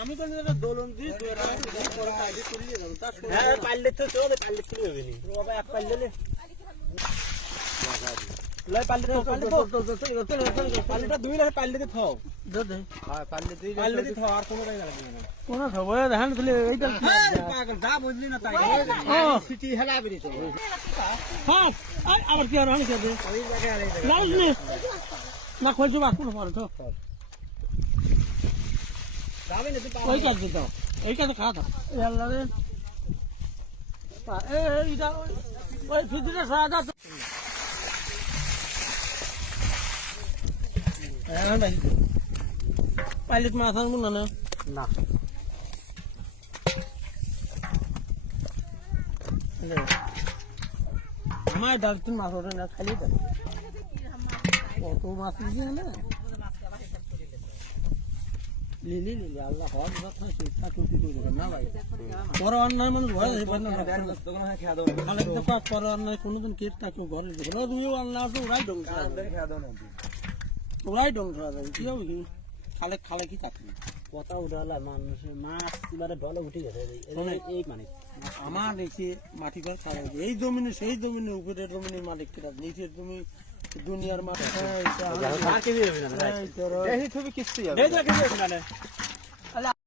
আমি তো দোলন দিই পাইলে তো চলে পাইলে চলে হবে নি এক পাইলে লাই পাইলে তো পাইলেটা দুই লাগে পাইলে দি থাও দে হ্যাঁ পাইলে দি থাও আর কোনো কাজ লাগবে না কোন থাও ওই ধান তুলে এইটা পাগল যা বুঝলি না তাই সিটি হেলাবি তো হ্যাঁ আবার কি আর আমি কে দে ওই জায়গায় আলাই না কইছো বা কোন পারে তো যাবে না তুই ওই কাজ দিতে এই কাজ খা দাও আল্লাহ রে এইটা ওই ফিদিরে সাদা পাইলেট মাছ আনবো না না আমার ডাক্তার মাছ ওঠে না খালি কত মাছ নিয়ে না লিলি লিলি আল্লাহ হওয়ার কথা শিক্ষা চুক্তি করে দেবেন না ভাই পরে অন্যায় মানুষ ঘরে পরে অন্যায় কোনোদিন কেট থাকে ঘরে দেখে না তুমিও আল্লাহ ওরাই ধ্বংস ওরাই ধ্বংস হবে কি হবে কি খালে খালে কি থাকবে কথা উঠালা মানুষের মাছ এবারে ঢলে উঠে গেছে এই মানে আমার দেখি মাটি ঘর খাওয়া এই জমিনে সেই জমিনে উপরের জমিনের মালিক কিনা নিচের জমি দুনিয়ার মাঠ কিস্তি